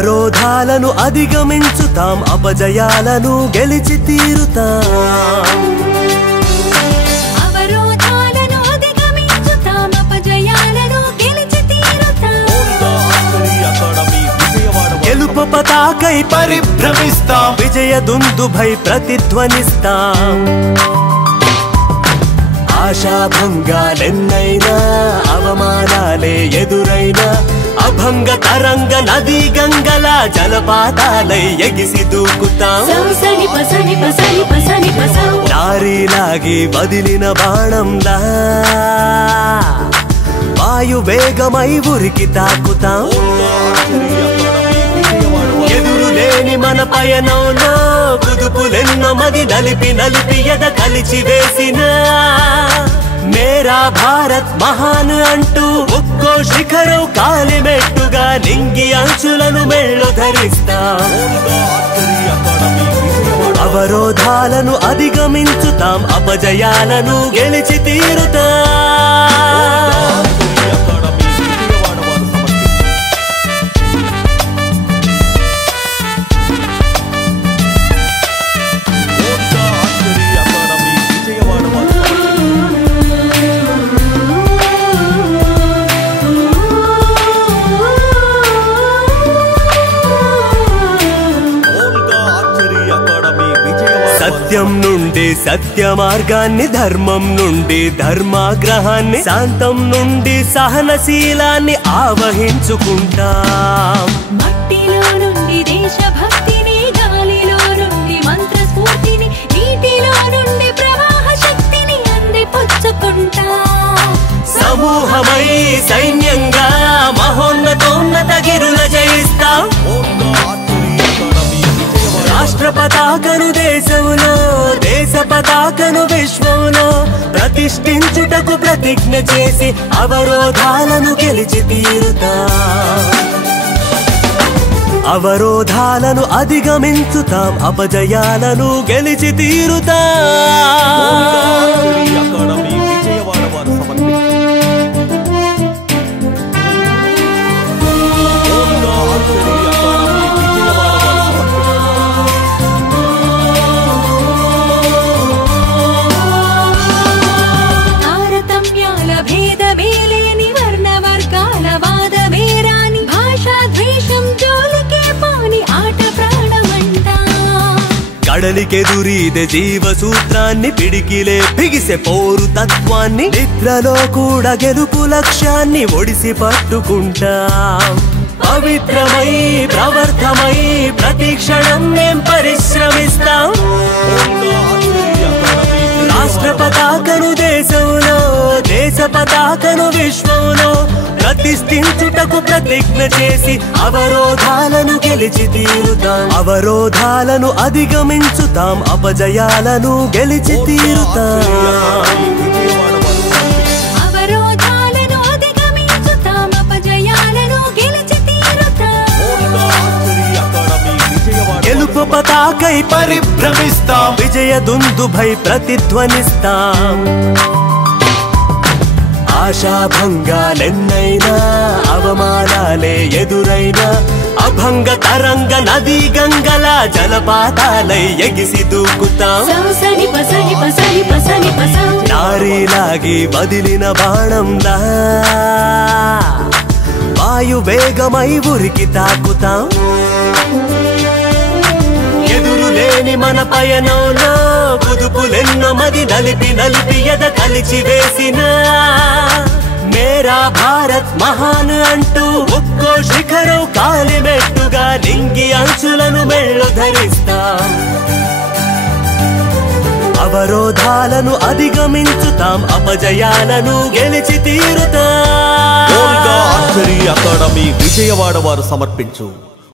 అవరోధాలను అధిగమించుతాం అపజయాలను గెలిచి తీరుతాం గెలుపు పతాకై పరిభ్రమిస్తాం విజయ దుందుభై ప్రతిధ్వనిస్తాం ఆశాభంగాలెన్నైనా అవమానాలే ఎదురైనా అభంగ తరంగ నదీ గంగల జలపాతాలై ఎగిసి దూకుతాం నారీలాగి వదిలిన బాణంలా వాయు వేగమై ఉరికి తాకుతాం ఎదురులేని మన పయనంలో కుదుపులెన్నో మది నలిపి నలిపి ఎద కలిచి వేసిన మేరా భారత్ మహాన్ అంటూ ఒక్కో శిఖరం కాలిమెట్టుగా నింగి అంచులను మెళ్ళు ధరిస్తాం అవరోధాలను అధిగమించుతాం అపజయాలను గెలిచి తీరుతాం సత్యం నుండి సత్య మార్గాన్ని ధర్మం నుండి ధర్మాగ్రహాన్ని శాంతం నుండి సహనశీలాన్ని ఆవహించుకుంటాం మట్టిలో నుండి దేశభక్తిని గాలిలో నుండి మంత్రస్ఫూర్తిని నీటిలో నుండి ప్రవాహ శక్తిని అందిపుచ్చుకుంటాం సమూహమై సైన్యంగా మహోన్నతోన్నత గిరుల జయిస్తాం రాష్ట్ర పతాకను దేశంలో దేశ పతాకను విశ్వంలో ప్రతిష్ఠించుటకు ప్రతిజ్ఞ చేసి అవరోధాలను గెలిచి తీరుతాం అవరోధాలను అధిగమించుతాం అపజయాలను గెలిచి తీరుతాం కడలికెదురీదే జీవ సూత్రాన్ని పిడికిలే బిగిసే పోరు తత్వాన్ని నిద్రలో కూడా గెలుపు లక్ష్యాన్ని ఒడిసి పట్టుకుంటాం పవిత్రమై ప్రవర్తమై ప్రతిక్షణం మేం పరిశ్రమిస్తాం రాష్ట్ర పతాకను దేశంలో దేశ పతాకను విశ్వంలో ప్రతిష్ఠించుటకు ప్రతిజ్ఞ చేసి అవరోధాలను గెలిచి తీరుతాం అవరోధాలను అధిగమించుతాం అపజయాలను గెలిచి తీరుతాం గెలుపు పతాకై పరిభ్రమిస్తాం విజయ దుందుభై ప్రతిధ్వనిస్తాం ఆశాభంగాలెన్నైనా అవమానాలే ఎదురైనా అభంగ తరంగ నదీ గంగల జలపాతాలై ఎగిసి దూకుతాం నారీలాగి వదిలిన బాణంలా వాయు వేగమై ఉరికి తాకుతాం ఎదురులేని మన పయనంలో కుదుపులెన్నో మది నలిపి నలిపి ఎద కలిచి వేసిన మేరా భారత్ మహాన్ అంటూ ఒక్కో శిఖరం కాలిమెట్టుగా నింగి అంచులను మెళ్ళు ధరిస్తాం అవరోధాలను అధిగమించుతాం అపజయాలను గెలిచి తీరుతాం అకాడమీ విజయవాడ వారు సమర్పించు